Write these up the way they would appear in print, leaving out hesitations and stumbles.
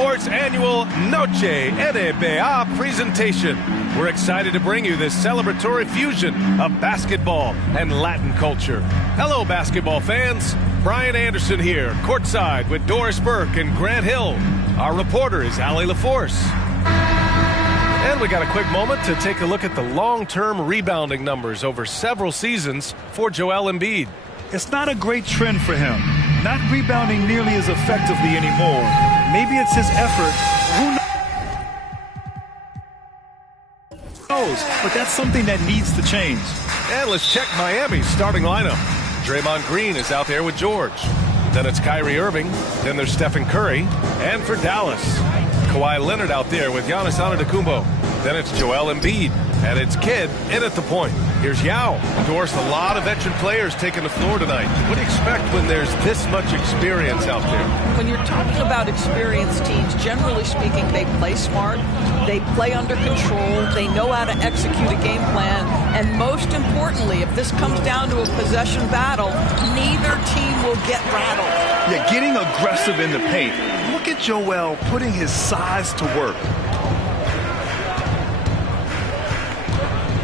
Sports annual Noche NBA presentation. We're excited to bring you this celebratory fusion of basketball and Latin culture. Hello, basketball fans. Brian Anderson here, courtside with Doris Burke and Grant Hill. Our reporter is Allie LaForce. And we got a quick moment to take a look at the long-term rebounding numbers over several seasons for Joel Embiid. It's not a great trend for him. Not rebounding nearly as effectively anymore. Maybe it's his effort. Who knows? But that's something that needs to change. And let's check Miami's starting lineup. Draymond Green is out there with George. Then it's Kyrie Irving. Then there's Stephen Curry. And for Dallas, Kawhi Leonard out there with Giannis Antetokounmpo. Then it's Joel Embiid. And it's Kidd in at the point. Here's Yao. Doris, a lot of veteran players taking the floor tonight. What do you expect when there's this much experience out there? When you're talking about experienced teams, generally speaking, they play smart. They play under control. They know how to execute a game plan. And most importantly, if this comes down to a possession battle, neither team will get rattled. Yeah, getting aggressive in the paint. Look at Joel putting his size to work.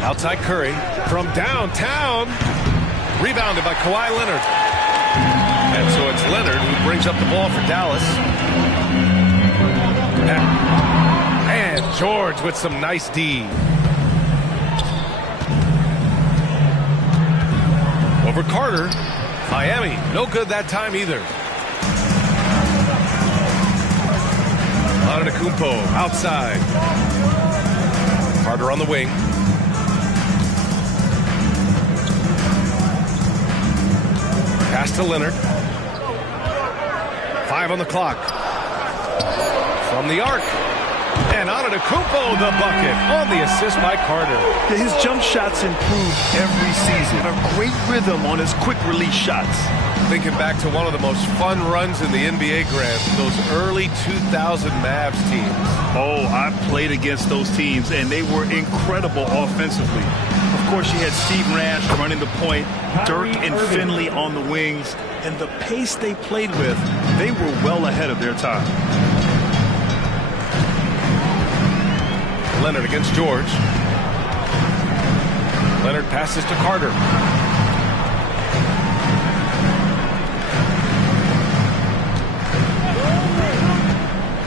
Outside Curry from downtown. Rebounded by Kawhi Leonard. And so it's Leonard who brings up the ball for Dallas. And George with some nice D. Over Carter. Miami, no good that time either. Antetokounmpo outside. Carter on the wing. Pass to Leonard. 5 on the clock. From the arc. And Antetokounmpo the bucket on the assist by Carter. Yeah, his jump shots improve every season. A great rhythm on his quick release shots. Thinking back to one of the most fun runs in the NBA, Grant, those early 2000 Mavs teams. Oh, I played against those teams, and they were incredible offensively. Of course, you had Steve Nash running the point, Dirk and Finley on the wings, and the pace they played with, they were well ahead of their time. Leonard against George. Leonard passes to Carter.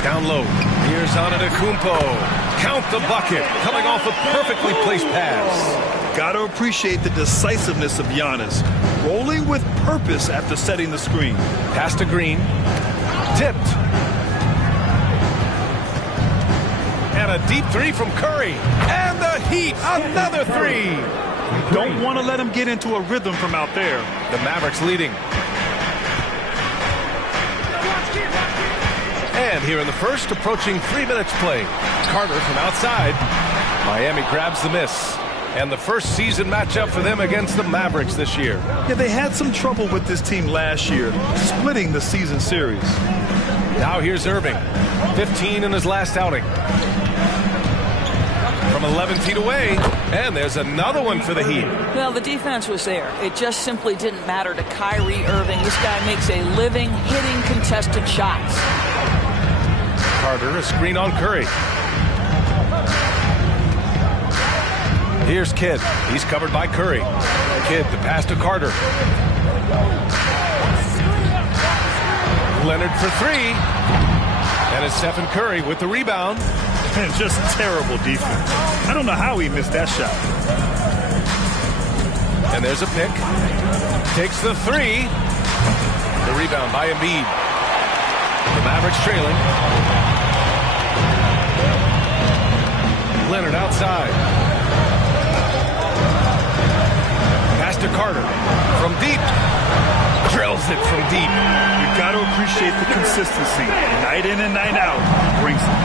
Down low. Here's Antetokounmpo. Count the bucket. Coming off a perfectly placed pass. Got to appreciate the decisiveness of Giannis. Rolling with purpose after setting the screen. Pass to Green. Tipped. And a deep three from Curry. And the Heat. Another three. Don't want to let him get into a rhythm from out there. The Mavericks leading. And here in the first, approaching 3 minutes play. Carter from outside. Miami grabs the miss. And the first season matchup for them against the Mavericks this year. Yeah, they had some trouble with this team last year, splitting the season series. Now here's Irving. 15 in his last outing. From 11 feet away. And there's another one for the Heat. Well, the defense was there. It just simply didn't matter to Kyrie Irving. This guy makes a living hitting contested shots. Carter, a screen on Curry. Here's Kidd. He's covered by Curry. Kidd, the pass to Carter. Leonard for three. And it's Stephen Curry with the rebound. And just terrible defense. I don't know how he missed that shot. And there's a pick. Takes the three. The rebound by Embiid. The Mavericks trailing. Leonard outside. Pass to Carter. From deep. Drills it from deep. You've got to appreciate the consistency. Night in and night out. He brings it.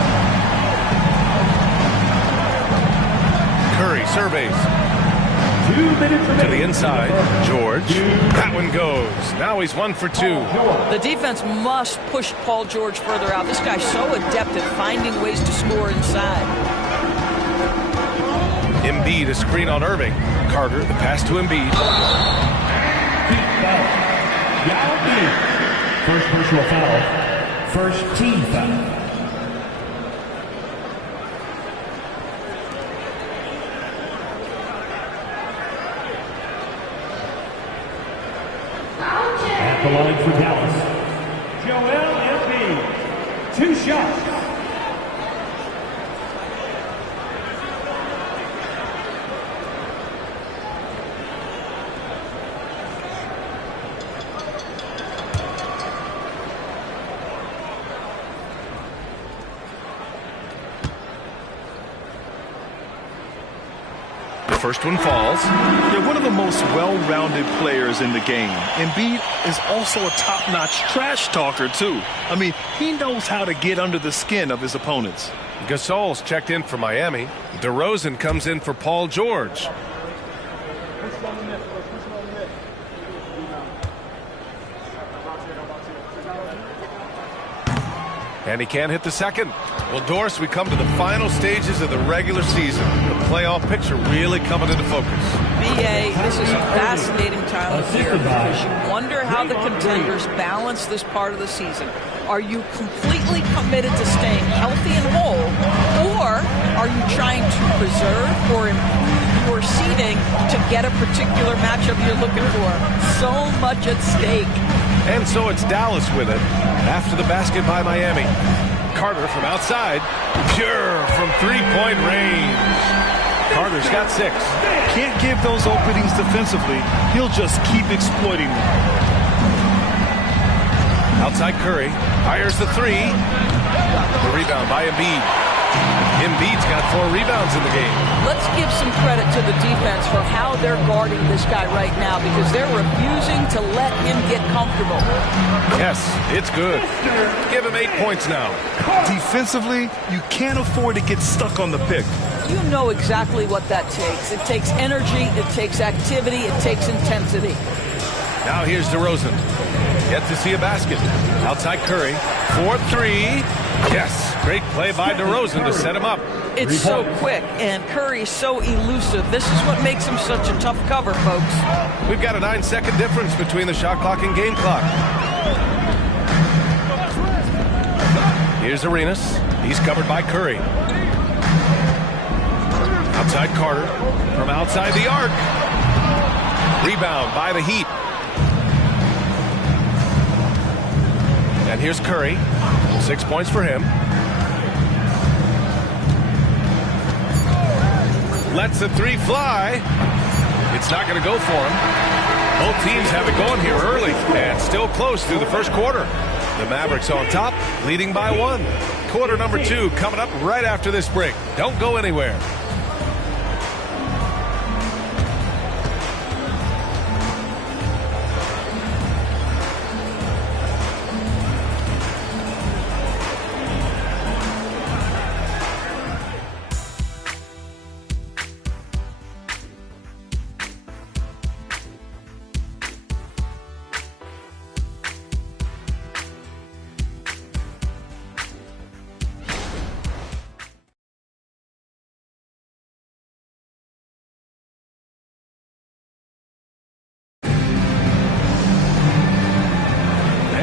Curry surveys. 2 minutes to the inside. George. That one goes. Now he's 1 for 2. The defense must push Paul George further out. This guy's so adept at finding ways to score inside. Embiid, a screen on Irving. Carter, the pass to Embiid. First personal foul. First team foul. The line for Dallas, Joel Embiid. 2 shots. First one falls. They're one of the most well-rounded players in the game. Embiid is also a top-notch trash talker, too. I mean, he knows how to get under the skin of his opponents. Gasol's checked in for Miami. DeRozan comes in for Paul George. And he can't hit the second. Well, Doris, we come to the final stages of the regular season. The playoff picture really coming into focus. BA, this is a fascinating time of year because you wonder how the contenders balance this part of the season. Are you completely committed to staying healthy and whole, or are you trying to preserve or improve your seeding to get a particular matchup you're looking for? So much at stake. And so it's Dallas with it after the basket by Miami. Carter from outside, pure from three-point range. Carter's got 6. Can't give those openings defensively. He'll just keep exploiting them. Outside Curry, fires the 3. The rebound by Embiid. Embiid's got 4 rebounds in the game. Let's give some credit to the defense for how they're guarding this guy right now because they're refusing to let him get comfortable. Yes, it's good. Give him 8 points now. Defensively, you can't afford to get stuck on the pick. You know exactly what that takes. It takes energy, it takes activity, it takes intensity. Now here's DeRozan. Yet to see a basket. Outside Curry. 4-3. Yes, great play by DeRozan to set him up. It's so quick, and Curry's so elusive. This is what makes him such a tough cover, folks. We've got a 9-second difference between the shot clock and game clock. Here's Arenas. He's covered by Curry. Outside Carter. From outside the arc. Rebound by the Heat. And here's Curry. 6 points for him. Lets the 3 fly. It's not going to go for him. Both teams have it going here early and still close through the first quarter. The Mavericks on top, leading by 1. Quarter number 2 coming up right after this break. Don't go anywhere.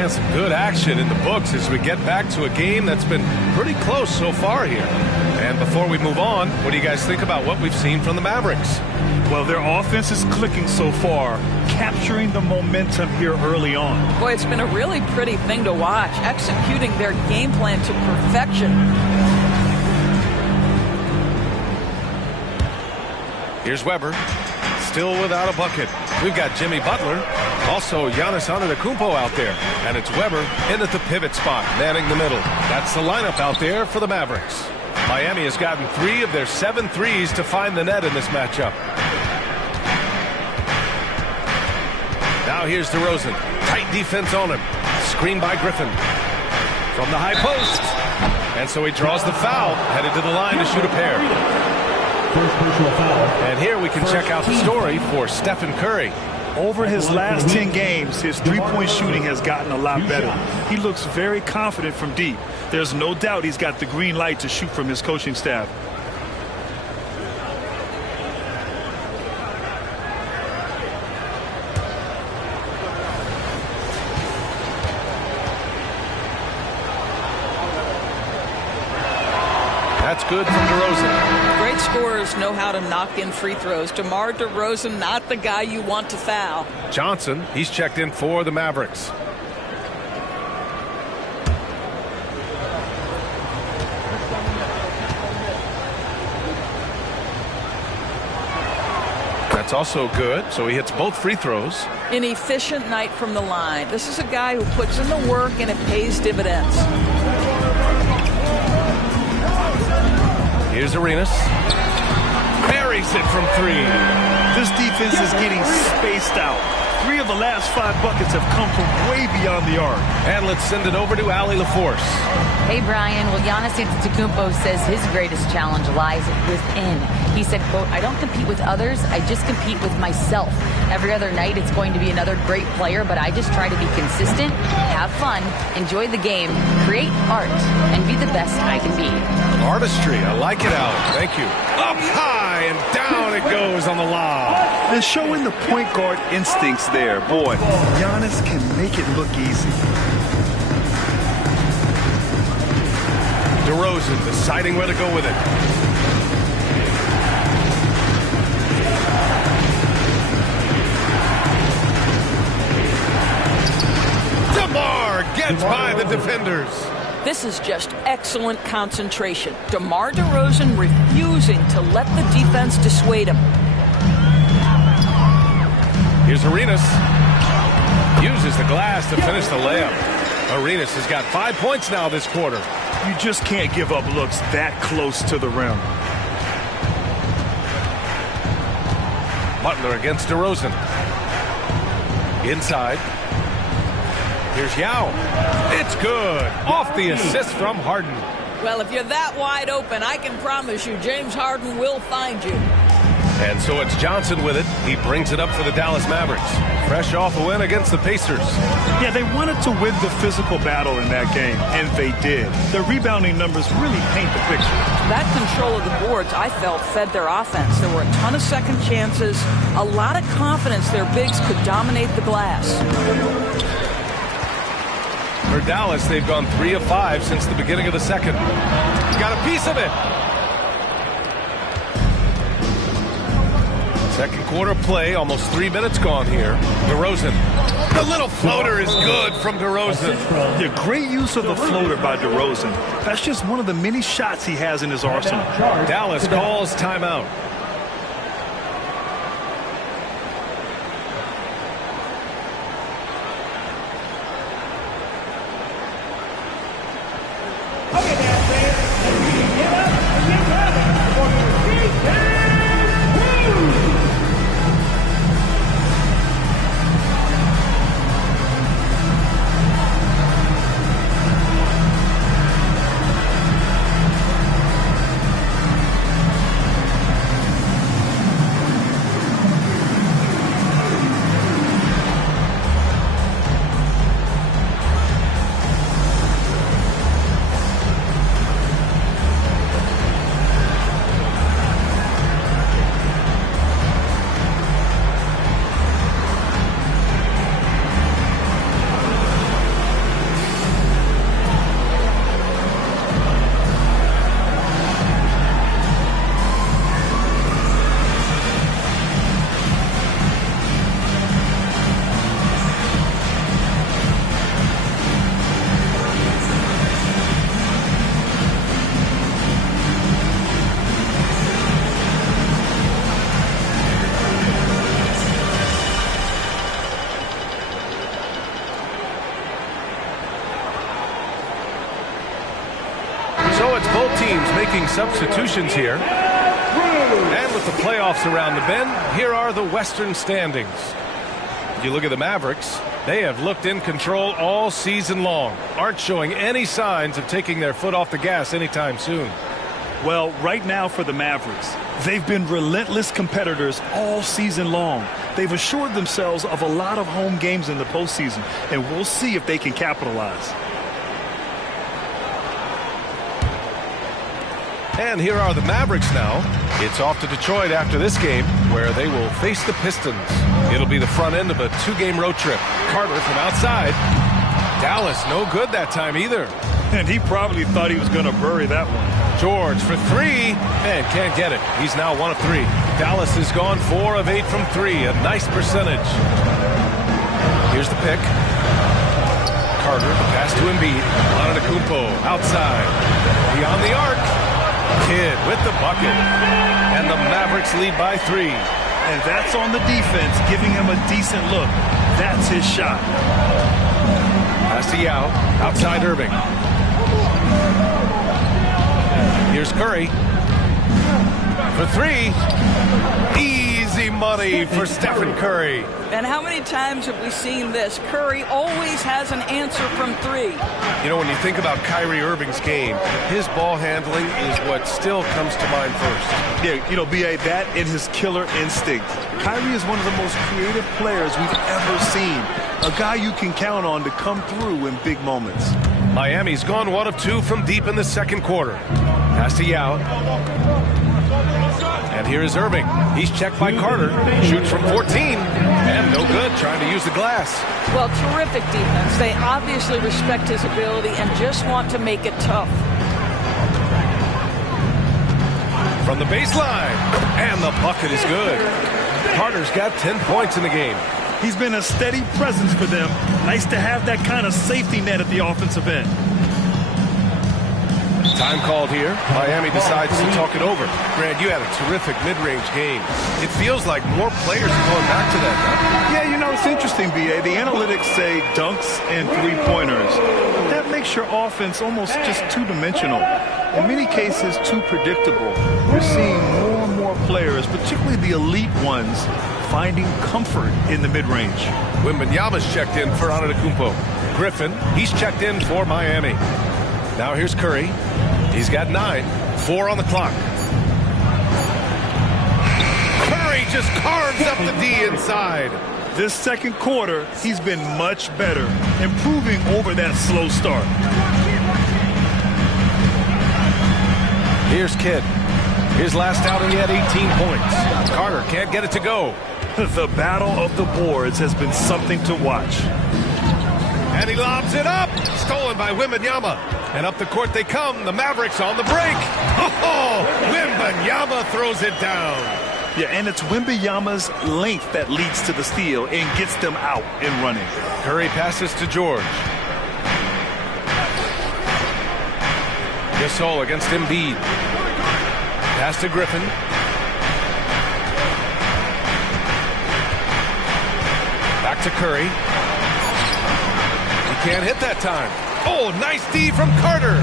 Some good action in the books as we get back to a game that's been pretty close so far here. And before we move on, what do you guys think about what we've seen from the Mavericks? Well, their offense is clicking so far, capturing the momentum here early on. Boy, it's been a really pretty thing to watch, executing their game plan to perfection. Here's Weber, still without a bucket. We've got Jimmy Butler, also Giannis Antetokounmpo out there. And it's Weber in at the pivot spot, manning the middle. That's the lineup out there for the Mavericks. Miami has gotten 3 of their 7 threes to find the net in this matchup. Now here's DeRozan. Tight defense on him. Screen by Griffin. From the high post. And so he draws the foul, headed to the line to shoot a pair. First personal foul. And here we can check out the story for Stephen Curry. Over his last 10 games, his three-point shooting has gotten a lot better. He looks very confident from deep. There's no doubt he's got the green light to shoot from his coaching staff. That's good from DeRozan. Great scorers know how to knock in free throws. DeMar DeRozan, not the guy you want to foul. Johnson, he's checked in for the Mavericks. That's also good, so he hits both free throws. An efficient night from the line. This is a guy who puts in the work and it pays dividends. Here's Arenas. Buries it from 3. This defense is getting spaced out. 3 of the last 5 buckets have come from way beyond the arc. And let's send it over to Allie LaForce. Hey, Brian. Well, Giannis Antetokounmpo says his greatest challenge lies within. He said, quote, I don't compete with others. I just compete with myself. Every other night, it's going to be another great player, but I just try to be consistent, have fun, enjoy the game, create art, and be the best I can be. Artistry. I like it, Allie. Thank you. Up high and down it goes on the lob. And showing the point guard instincts there. Boy, Giannis can make it look easy. DeRozan deciding where to go with it. DeMar gets by the defenders. This is just excellent concentration. DeMar DeRozan refusing to let the defense dissuade him. Here's Arenas. Uses the glass to finish the layup. Arenas has got 5 points now this quarter. You just can't give up looks that close to the rim. Butler against DeRozan. Inside. Here's Yao. It's good. Off the assist from Harden. Well, if you're that wide open, I can promise you James Harden will find you. And so it's Johnson with it. He brings it up for the Dallas Mavericks. Fresh off a win against the Pacers. Yeah, they wanted to win the physical battle in that game, and they did. Their rebounding numbers really paint the picture. That control of the boards, I felt, fed their offense. There were a ton of second chances, a lot of confidence their bigs could dominate the glass. For Dallas, they've gone 3 of 5 since the beginning of the second. Got a piece of it. Second quarter play, almost 3 minutes gone here. DeRozan. The little floater is good from DeRozan. Yeah, great use of the floater by DeRozan. That's just one of the many shots he has in his arsenal. Dallas calls timeout. So it's both teams making substitutions here. And with the playoffs around the bend, here are the Western standings. If you look at the Mavericks, they have looked in control all season long. Aren't showing any signs of taking their foot off the gas anytime soon. Well, right now for the Mavericks, they've been relentless competitors all season long. They've assured themselves of a lot of home games in the postseason, and we'll see if they can capitalize. And here are the Mavericks now. It's off to Detroit after this game, where they will face the Pistons. It'll be the front end of a 2-game road trip. Carter from outside. Dallas no good that time either. And he probably thought he was going to bury that one. George for three, and can't get it. He's now 1 of 3. Dallas has gone 4 of 8 from 3, a nice percentage. Here's the pick. Carter, the pass to Embiid. Antetokounmpo outside. Beyond the arc. Kidd with the bucket. And the Mavericks lead by 3. And that's on the defense, giving him a decent look. That's his shot. Pass to Yao. Outside Irving. Here's Curry. For 3. Easy money for Stephen Curry. And how many times have we seen this? Curry always has an answer from 3. You know, when you think about Kyrie Irving's game, his ball handling is what still comes to mind first. Yeah, you know, B.A., that and his killer instinct. Kyrie is one of the most creative players we've ever seen. A guy you can count on to come through in big moments. Miami's gone 1 of 2 from deep in the second quarter. Pass to Yao. And here is Irving. He's checked by Carter. Shoots from 14. And no good, trying to use the glass. Well, terrific defense. They obviously respect his ability and just want to make it tough. From the baseline. And the bucket is good. Carter's got 10 points in the game. He's been a steady presence for them. Nice to have that kind of safety net at the offensive end. Time called here. Miami decides to talk it over. Grant, you had a terrific mid-range game. It feels like more players are going back to that, huh? Yeah, you know, it's interesting, B.A. The analytics say dunks and three-pointers. That makes your offense almost just two-dimensional. In many cases, too predictable. We're seeing more and more players, particularly the elite ones, finding comfort in the mid-range. Wembanyama's checked in for Antetokounmpo. Griffin, he's checked in for Miami. Now here's Curry. He's got 9. 4 on the clock. Curry just carves up the D inside. This second quarter, he's been much better, improving over that slow start. Here's Kidd. His last outing, he had 18 points. Carter can't get it to go. The battle of the boards has been something to watch. And he lobs it up. Stolen by Wembanyama. And up the court they come. The Mavericks on the break. Oh, Wembanyama throws it down. Yeah, and it's Wembanyama's length that leads to the steal and gets them out and running. Curry passes to George. Gasol against Embiid. Pass to Griffin. Back to Curry. He can't hit that time. Oh, nice D from Carter.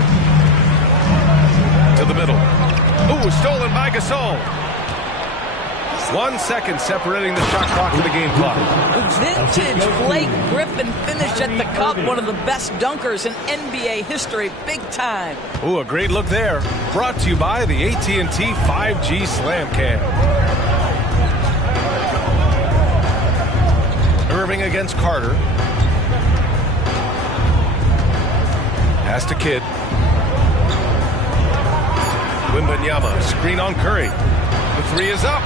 To the middle. Ooh, stolen by Gasol. 1 second separating the shot clock to the game clock. Vintage Blake Griffin finish at the cup. One of the best dunkers in NBA history. Big time. Ooh, a great look there. Brought to you by the AT&T 5G Slam Cam. Irving against Carter. Pass to Kidd. Wembanyama, screen on Curry. The 3 is up.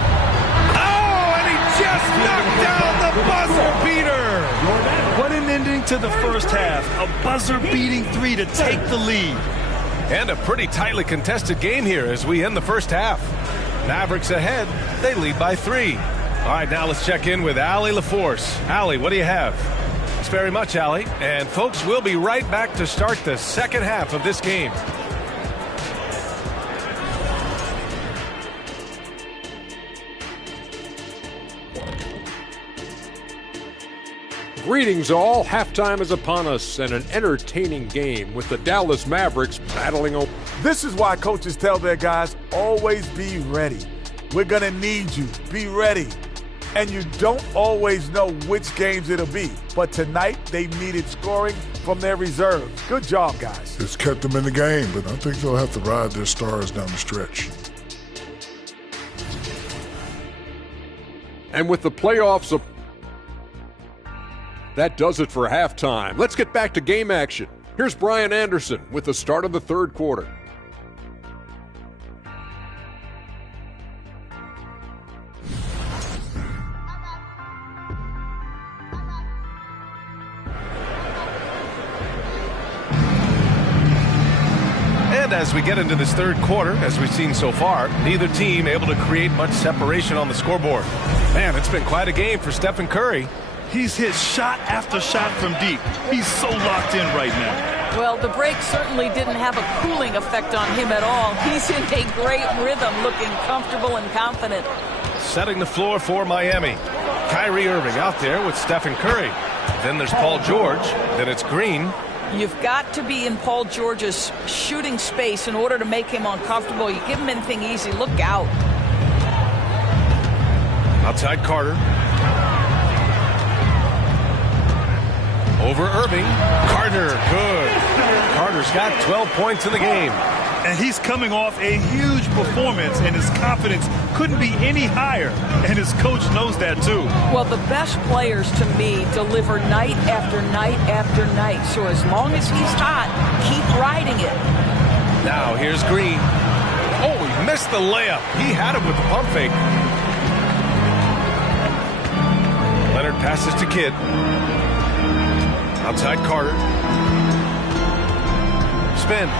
Oh, and he just knocked down the buzzer beater. What an ending to the first half. A buzzer-beating 3 to take the lead. And a pretty tightly contested game here as we end the first half. Mavericks ahead. They lead by 3. All right, now let's check in with Allie LaForce. Allie, what do you have? Thanks very much, Allie. And folks, we'll be right back to start the second half of this game. Greetings all. Halftime is upon us and an entertaining game with the Dallas Mavericks battling over. This is why coaches tell their guys, always be ready. We're going to need you. Be ready. And you don't always know which games it'll be. But tonight, they needed scoring from their reserves. Good job, guys. It's kept them in the game, but I think they'll have to ride their stars down the stretch. And with the playoffs, that does it for halftime. Let's get back to game action. Here's Brian Anderson with the start of the third quarter. And as we get into this third quarter, as we've seen so far, neither team able to create much separation on the scoreboard. Man, it's been quite a game for Stephen Curry. He's hit shot after shot from deep. He's so locked in right now. Well, the break certainly didn't have a cooling effect on him at all. He's in a great rhythm, looking comfortable and confident. Setting the floor for Miami. Kyrie Irving out there with Stephen Curry. Then there's Paul George. Then it's Green. You've got to be in Paul George's shooting space in order to make him uncomfortable. You give him anything easy, look out. Outside Carter. Over Irving. Carter, good. Carter's got 12 points in the game. And he's coming off a huge performance, and his confidence couldn't be any higher. And his coach knows that, too. Well, the best players, to me, deliver night after night after night. So as long as he's hot, keep riding it. Now, here's Green. Oh, he missed the layup. He had it with the pump fake. Leonard passes to Kidd. Outside Carter. Spins.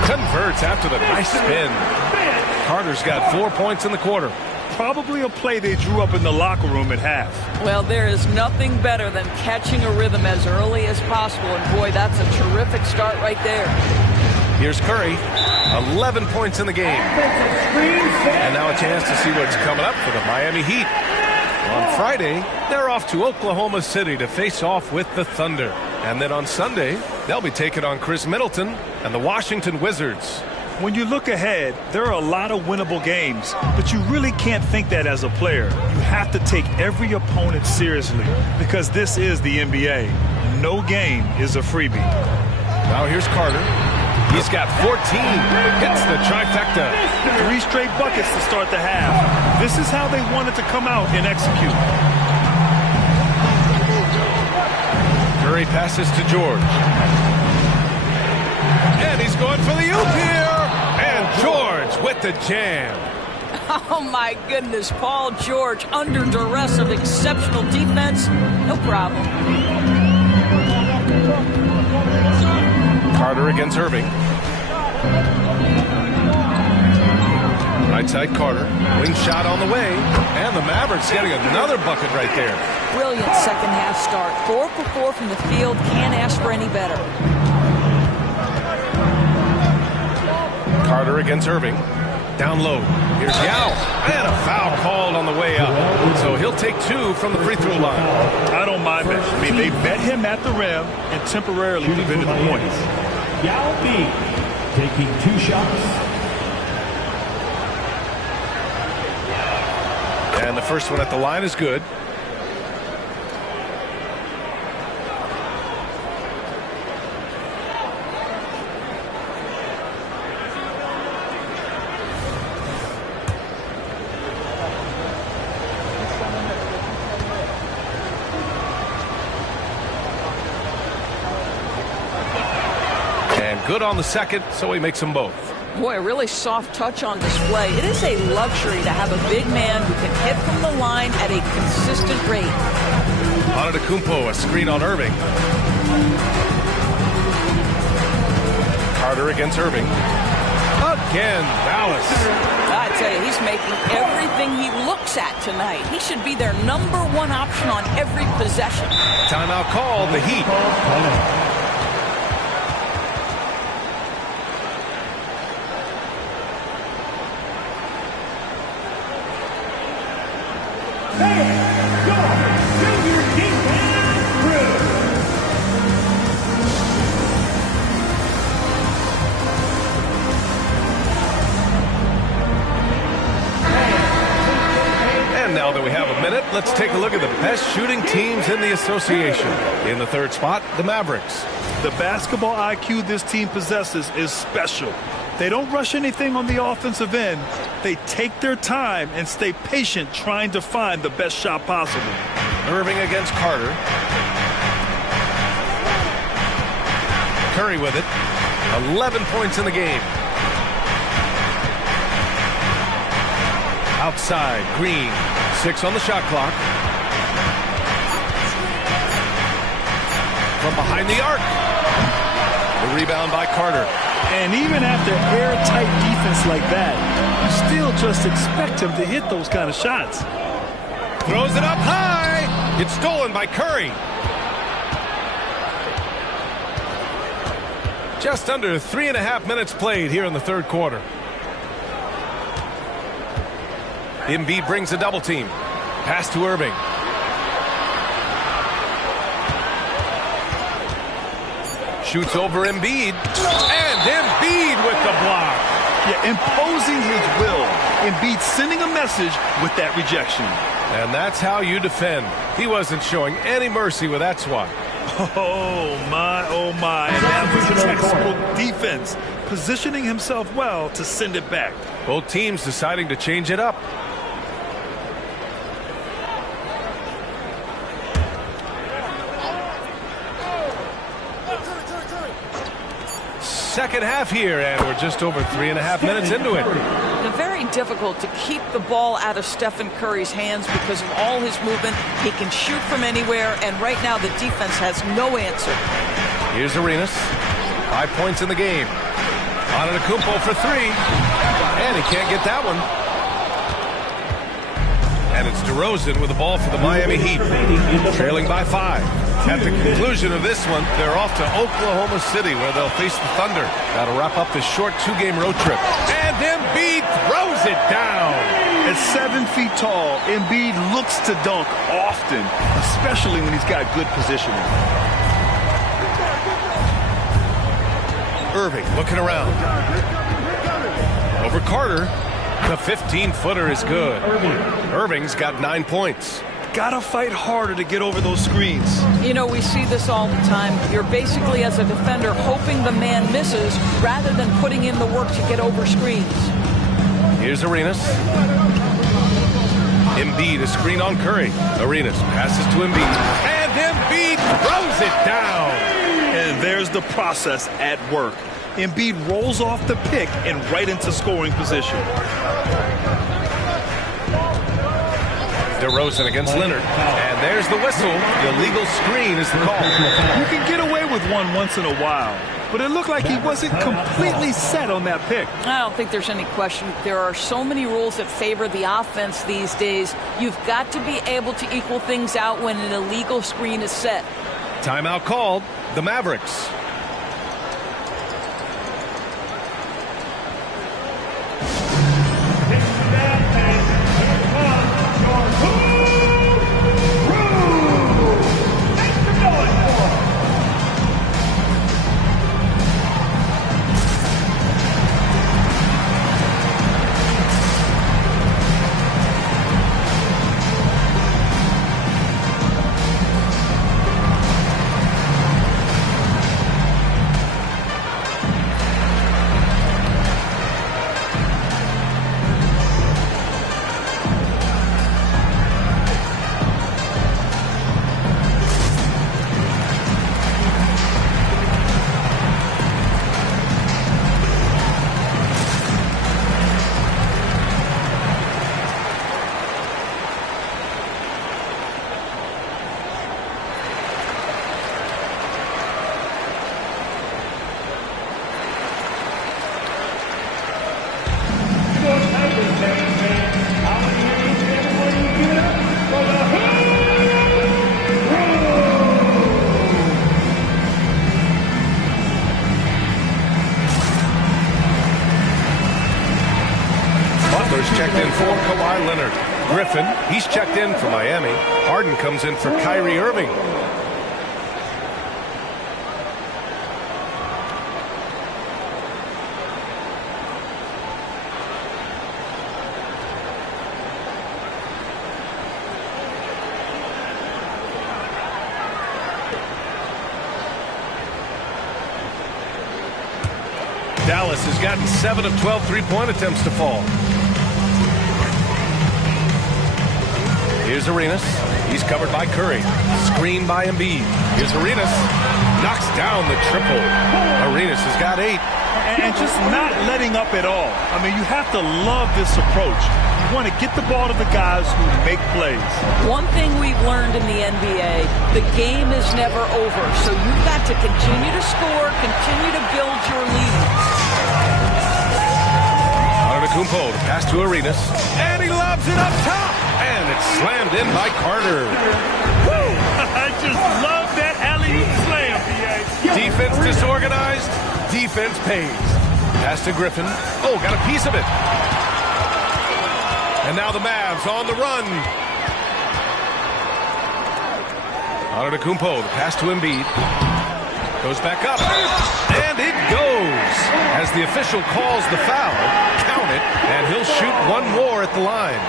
Converts after the nice spin. Carter's got 4 points in the quarter. Probably a play they drew up in the locker room at half. Well, there is nothing better than catching a rhythm as early as possible. And, boy, that's a terrific start right there. Here's Curry. 11 points in the game. And now a chance to see what's coming up for the Miami Heat. On Friday, they're off to Oklahoma City to face off with the Thunder. And then on Sunday, they'll be taking on Chris Middleton and the Washington Wizards. When you look ahead, there are a lot of winnable games, but you really can't think that as a player. You have to take every opponent seriously because this is the NBA. No game is a freebie. Now here's Carter. He's got 14. Hits the trifecta. 3 straight buckets to start the half. This is how they wanted to come out and execute. Curry passes to George. And he's going for the oop here. And George with the jam. Oh, my goodness. Paul George under duress of exceptional defense. No problem. Carter against Irving. Right side Carter. Wing shot on the way. And the Mavericks getting another bucket right there. Brilliant second half start. 4 for 4 from the field. Can't ask for any better. Carter against Irving. Down low. Here's Yao. And a foul called on the way up. So he'll take 2 from the free throw line. I don't mind that. I mean, they met him at the rim and temporarily prevented the points. Yao B taking 2 shots. And the first one at the line is good. Good on the second, so he makes them both. Boy, a really soft touch on display. It is a luxury to have a big man who can hit from the line at a consistent rate. Antetokounmpo, a screen on Irving. Carter against Irving. Again, Dallas. I tell you, he's making everything he looks at tonight. He should be their #1 option on every possession. Timeout called, the Heat. Now that we have a minute, let's take a look at the best shooting teams in the association. In the third spot, the Mavericks. The basketball IQ this team possesses is special. They don't rush anything on the offensive end. They take their time and stay patient trying to find the best shot possible. Irving against Carter. Curry with it. 11 points in the game. Outside, Green. 6 on the shot clock. From behind the arc. rebound by Carter. And even after airtight defense like that, you still just expect him to hit those kind of shots. Throws it up high. It's stolen by Curry. Just under 3.5 minutes played here in the third quarter. Embiid brings a double team. Pass to Irving. Shoots over Embiid. And Embiid with the block. Yeah, imposing his will. Embiid sending a message with that rejection. And that's how you defend. He wasn't showing any mercy with that swat. Oh, my, oh, my. And that was textbook defense. Positioning himself well to send it back. Both teams deciding to change it up. Second half here, and we're just over 3.5 minutes into it. Very difficult to keep the ball out of Stephen Curry's hands because of all his movement. He can shoot from anywhere, and right now the defense has no answer. Here's Arenas. 5 points in the game. Antetokounmpo for 3, and he can't get that one. And it's DeRozan with the ball for the Miami Heat, trailing by 5. At the conclusion of this one, they're off to Oklahoma City, where they'll face the Thunder. That'll wrap up this short 2-game road trip. And Embiid throws it down. At 7 feet tall, Embiid looks to dunk often, especially when he's got good positioning. Irving looking around. Over Carter. The 15-footer is good. Irving's got 9 points. Gotta fight harder to get over those screens. You know, we see this all the time. You're basically, as a defender, hoping the man misses rather than putting in the work to get over screens. Here's Arenas. Embiid, a screen on Curry. Arenas passes to Embiid. And Embiid throws it down. And there's the process at work. Embiid rolls off the pick and right into scoring position. DeRozan against Leonard. And there's the whistle. The illegal screen is the call. You can get away with one once in a while, but it looked like he wasn't completely set on that pick. I don't think there's any question. There are so many rules that favor the offense these days. You've got to be able to equal things out when an illegal screen is set. Timeout called. The Mavericks. Checked in for Kawhi Leonard. Griffin, he's checked in for Miami. Harden comes in for Kyrie Irving. Dallas has gotten 7 of 12 three-point attempts to fall. Here's Arenas. He's covered by Curry. Screen by Embiid. Here's Arenas. knocks down the triple. Arenas has got 8. And just not letting up at all. I mean, you have to love this approach. You want to get the ball to the guys who make plays. One thing we've learned in the NBA, the game is never over. So you've got to continue to score, continue to build your leads. Antetokounmpo to pass to Arenas. And he lobs it up top. And it's slammed in by Carter. Woo! I just love that alley-oop slam, B.A. Defense disorganized. Defense pays. Pass to Griffin. Oh, got a piece of it. And now the Mavs on the run. Antetokounmpo, the pass to Embiid. Goes back up. And it goes. As the official calls the foul, count it, and he'll shoot one more at the line.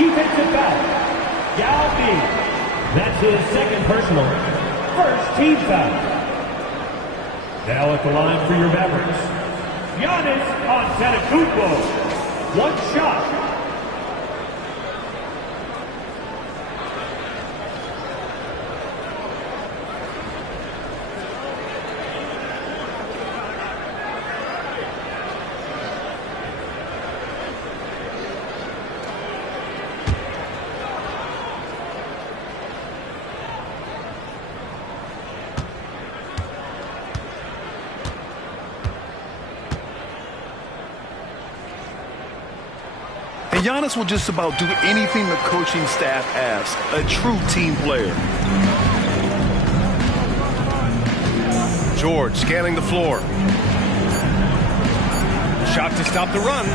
Defensive foul. Yao Ming. That's his second personal. First team foul. Now at the line for your Mavericks, Giannis Antetokounmpo. One shot. Giannis will just about do anything the coaching staff asks. A true team player. George scanning the floor. Shot to stop the run.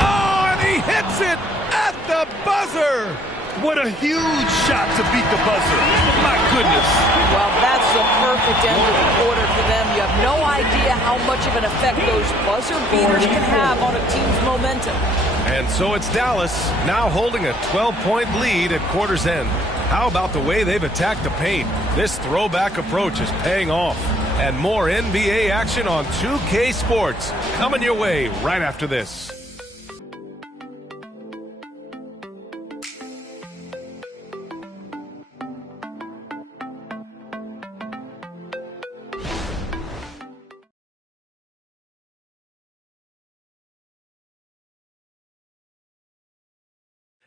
Oh, and he hits it at the buzzer. What a huge shot to beat the buzzer. My goodness. Well, that's the perfect end of the quarter for them. You have no idea how much of an effect those buzzer beaters can have on a team's momentum. And so it's Dallas now holding a 12-point lead at quarter's end. How about the way they've attacked the paint? This throwback approach is paying off. And more NBA action on 2K Sports coming your way right after this.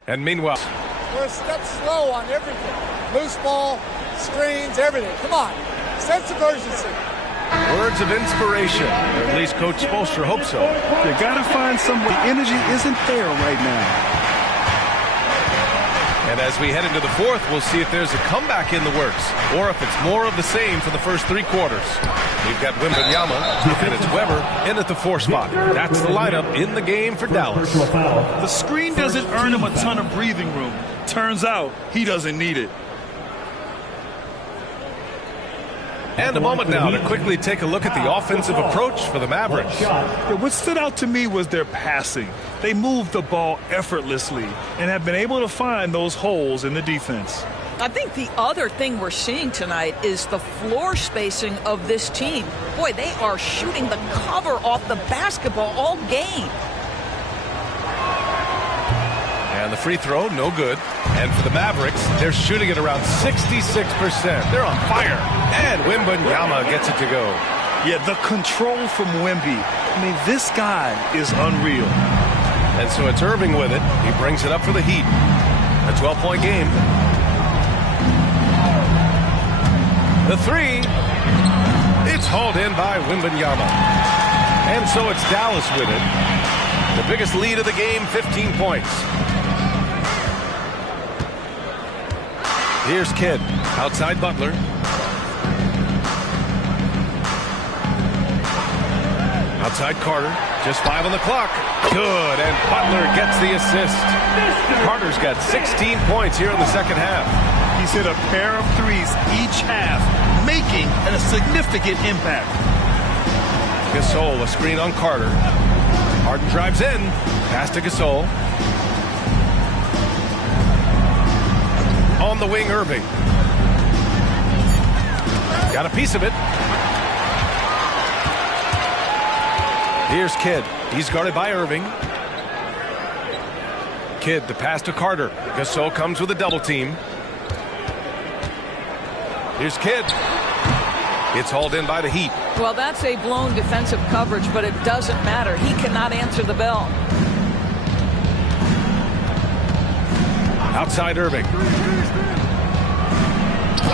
And meanwhile, we're a step slow on everything. Loose ball, screens, everything. Come on. Sense of urgency. Words of inspiration. Or at least Coach Spoelstra hopes so. You got to find somebody. The energy isn't there right now. And as we head into the fourth, we'll see if there's a comeback in the works or if it's more of the same for the first 3 quarters. We've got Wembanyama, and it's Weber in at the 4 spot. That's the lineup in the game for Dallas. The screen doesn't earn him a ton of breathing room. Turns out he doesn't need it. And a moment now to quickly take a look at the offensive approach for the Mavericks. What stood out to me was their passing. They moved the ball effortlessly and have been able to find those holes in the defense. I think the other thing we're seeing tonight is the floor spacing of this team. Boy, they are shooting the cover off the basketball all game. And the free throw, no good. And for the Mavericks, they're shooting at around 66%. They're on fire. And Wembanyama gets it to go. Yeah, the control from Wemby. I mean, this guy is unreal. And so it's Irving with it. He brings it up for the Heat. A 12-point game. The 3. It's hauled in by Wembanyama. And so it's Dallas with it. The biggest lead of the game, 15 points. Here's Kidd, outside Butler. Outside Carter, just 5 on the clock. Good, and Butler gets the assist. Carter's got 16 points here in the second half. He's hit a pair of threes each half, making a significant impact. Gasol, a screen on Carter. Harden drives in, pass to Gasol. On the wing, Irving. Got a piece of it. Here's Kidd. He's guarded by Irving. Kidd, the pass to Carter. Gasol comes with a double team. Here's Kidd. It's hauled in by the Heat. Well, that's a blown defensive coverage, but it doesn't matter. He cannot answer the bell. Outside Irving.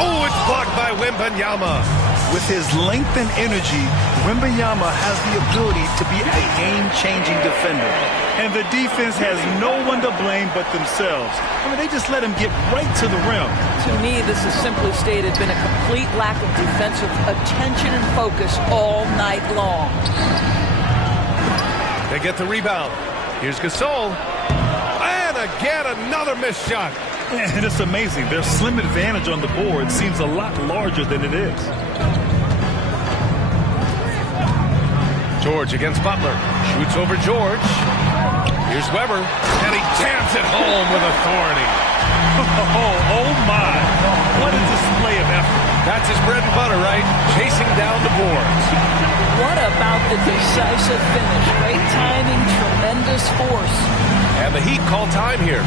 Oh, it's blocked by Wembanyama. With his length and energy, Wembanyama has the ability to be a game-changing defender. And the defense has no one to blame but themselves. I mean, they just let him get right to the rim. To me, this is simply stated been a complete lack of defensive attention and focus all night long. They get the rebound. Here's Gasol. And again, another missed shot. And it's amazing. Their slim advantage on the board seems a lot larger than it is. George against Butler. Shoots over George. Here's Weber. And he jams it home with authority. Oh my. What a display of effort. That's his bread and butter, right? Chasing down the boards. What about the decisive finish? Great timing, tremendous force. And the Heat call time here.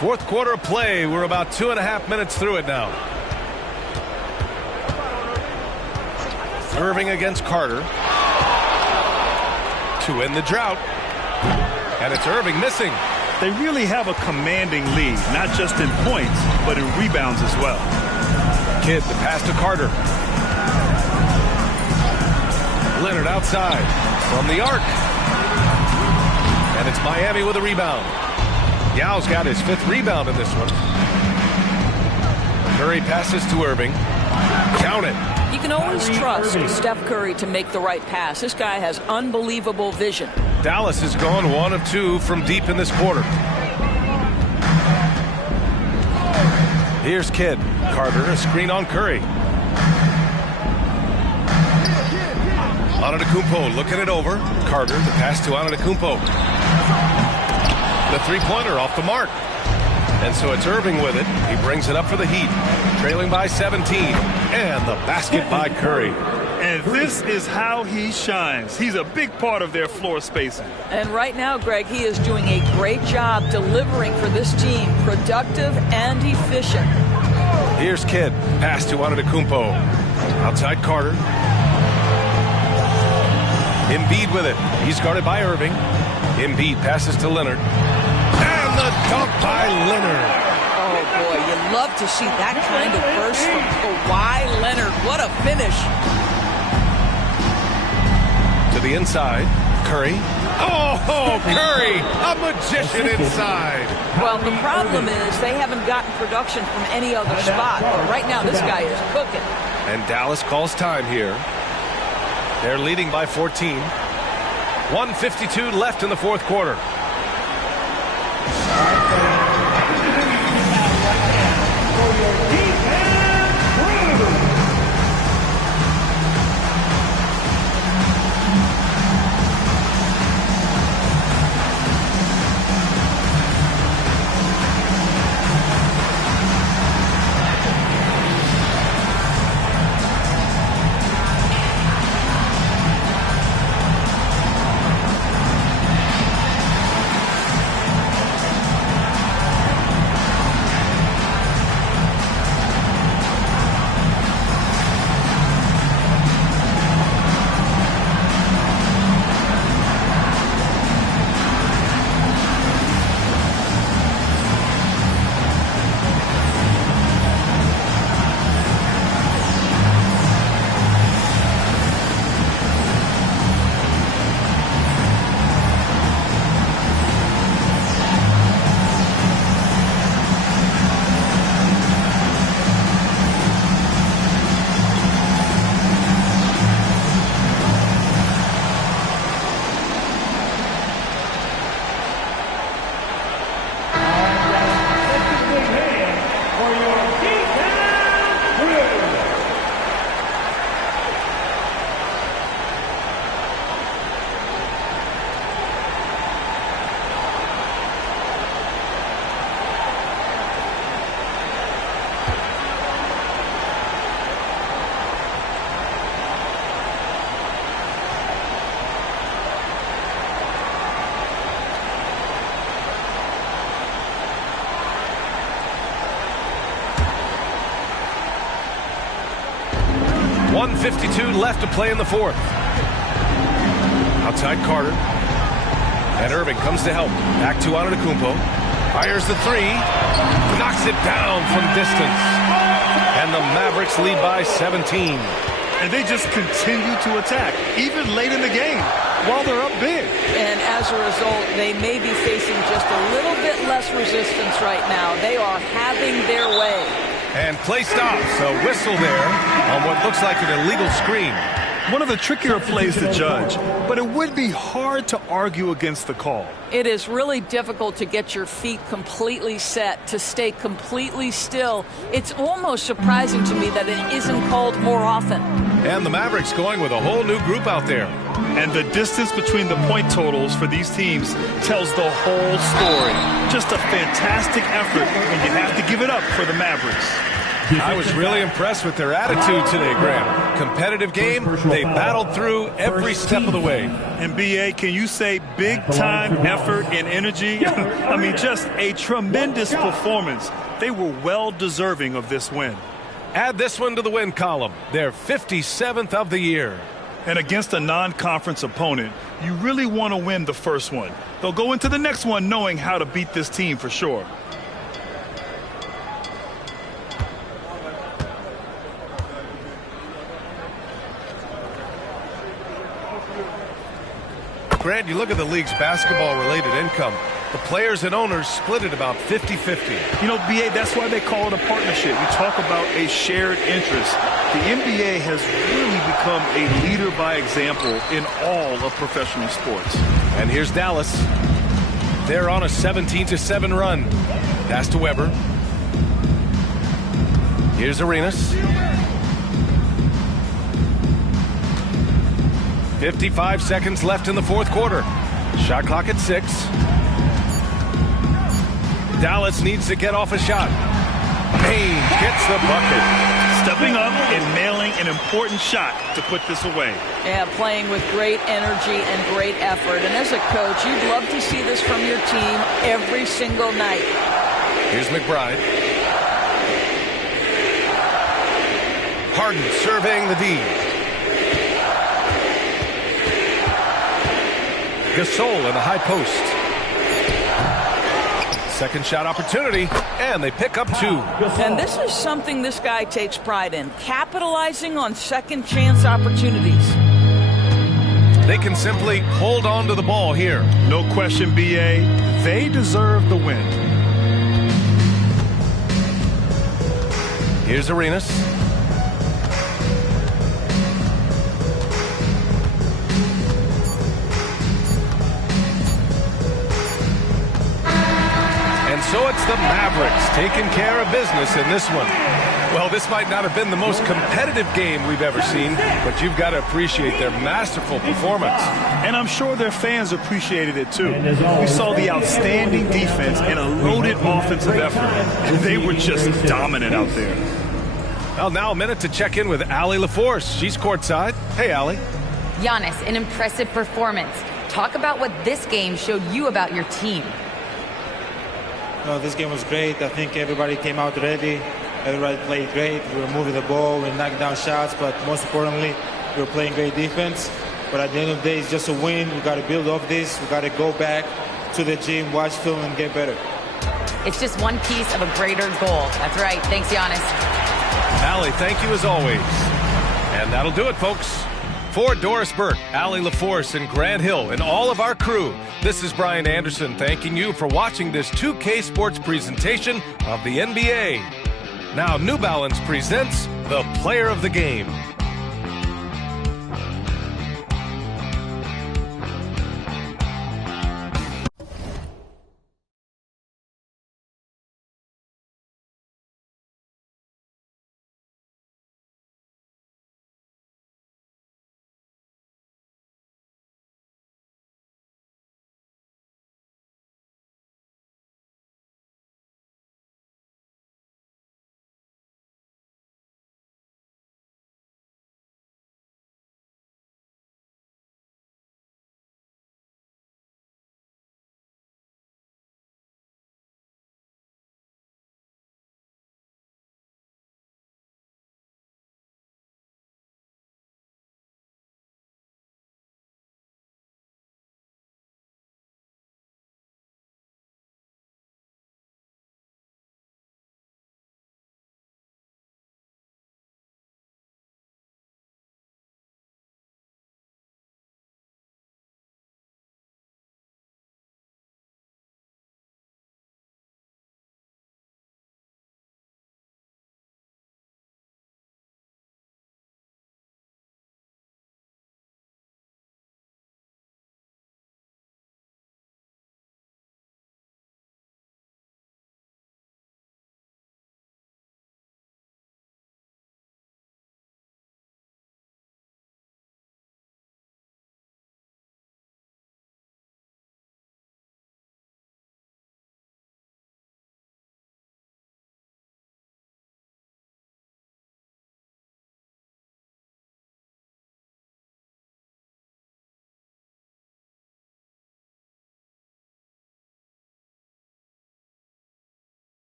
Fourth quarter of play. We're about 2.5 minutes through it now. Irving against Carter. To end the drought. And it's Irving missing. They really have a commanding lead, not just in points, but in rebounds as well. Kidd, the pass to Carter. Leonard outside from the arc. And it's Miami with a rebound. Yao's got his 5th rebound in this one. Curry passes to Irving. Count it. You can always trust Steph Curry to make the right pass. This guy has unbelievable vision. Dallas has gone 1 of 2 from deep in this quarter. Here's Kidd. Carter, a screen on Curry. Antetokounmpo looking it over. Carter, the pass to Antetokounmpo. The three-pointer off the mark. And so it's Irving with it. He brings it up for the Heat. Trailing by 17. And the basket by Curry. And this is how he shines. He's a big part of their floor spacing. And right now, Greg, he is doing a great job delivering for this team. Productive and efficient. Here's Kidd. Pass to Antetokounmpo. Outside Carter. Embiid with it. He's guarded by Irving. Embiid passes to Leonard. And the dunk by Leonard. Oh, boy, you love to see that kind of burst from Kawhi Leonard. What a finish. To the inside. Curry. Oh, Curry, a magician inside. Well, the problem is they haven't gotten production from any other spot. But right now, this guy is cooking. And Dallas calls time here. They're leading by 14. 1:52 left in the fourth quarter. 1:52 left to play in the fourth. Outside Carter. And Irving comes to help. Back to Antetokounmpo. Fires the three. Knocks it down from distance. And the Mavericks lead by 17. And they just continue to attack, even late in the game, while they're up big. And as a result, they may be facing just a little bit less resistance right now. They are having their way. And play stops. A whistle there on what looks like an illegal screen. One of the trickier plays to judge, but it would be hard to argue against the call. It is really difficult to get your feet completely set, to stay completely still. It's almost surprising to me that it isn't called more often. And the Mavericks going with a whole new group out there. And the distance between the point totals for these teams tells the whole story. Just a fantastic effort, and you have to give it up for the Mavericks. I was really impressed with their attitude today, Graham. Competitive game, they battled through every step of the way. And B.A., can you say big-time effort and energy? I mean, just a tremendous performance. They were well-deserving of this win. Add this one to the win column. Their 57th of the year. And against a non-conference opponent, you really want to win the first one. They'll go into the next one knowing how to beat this team for sure. Grant, you look at the league's basketball-related income. The players and owners split it about 50-50. You know, B.A., that's why they call it a partnership. We talk about a shared interest. The NBA has really become a leader by example in all of professional sports. And here's Dallas. They're on a 17-7 run. Pass to Weber. Here's Arenas. 55 seconds left in the fourth quarter. Shot clock at 6. Dallas needs to get off a shot. Payne gets the bucket. Stepping up and nailing an important shot to put this away. Yeah, playing with great energy and great effort. And as a coach, you'd love to see this from your team every single night. Here's McBride. Harden surveying the D. Gasol in the high post. Second shot opportunity, and they pick up 2. And this is something this guy takes pride in, capitalizing on second chance opportunities. They can simply hold on to the ball here. No question, B.A., they deserve the win. Here's Arenas. So it's the Mavericks taking care of business in this one. Well, this might not have been the most competitive game we've ever seen, but you've got to appreciate their masterful performance. And I'm sure their fans appreciated it too. We saw the outstanding defense and a loaded offensive effort. They were just dominant out there. Well, now a minute to check in with Allie LaForce. She's courtside. Hey, Allie. Giannis, an impressive performance. Talk about what this game showed you about your team. No, this game was great. I think everybody came out ready. Everybody played great. We were moving the ball. We knocked down shots. But most importantly, we were playing great defense. But at the end of the day, it's just a win. We got to build off this. We got to go back to the gym, watch film, and get better. It's just one piece of a greater goal. That's right. Thanks, Giannis. Allie, thank you as always. And that'll do it, folks. For Doris Burke, Allie LaForce, and Grant Hill, and all of our crew, this is Brian Anderson thanking you for watching this 2K Sports presentation of the NBA. Now, New Balance presents the Player of the Game.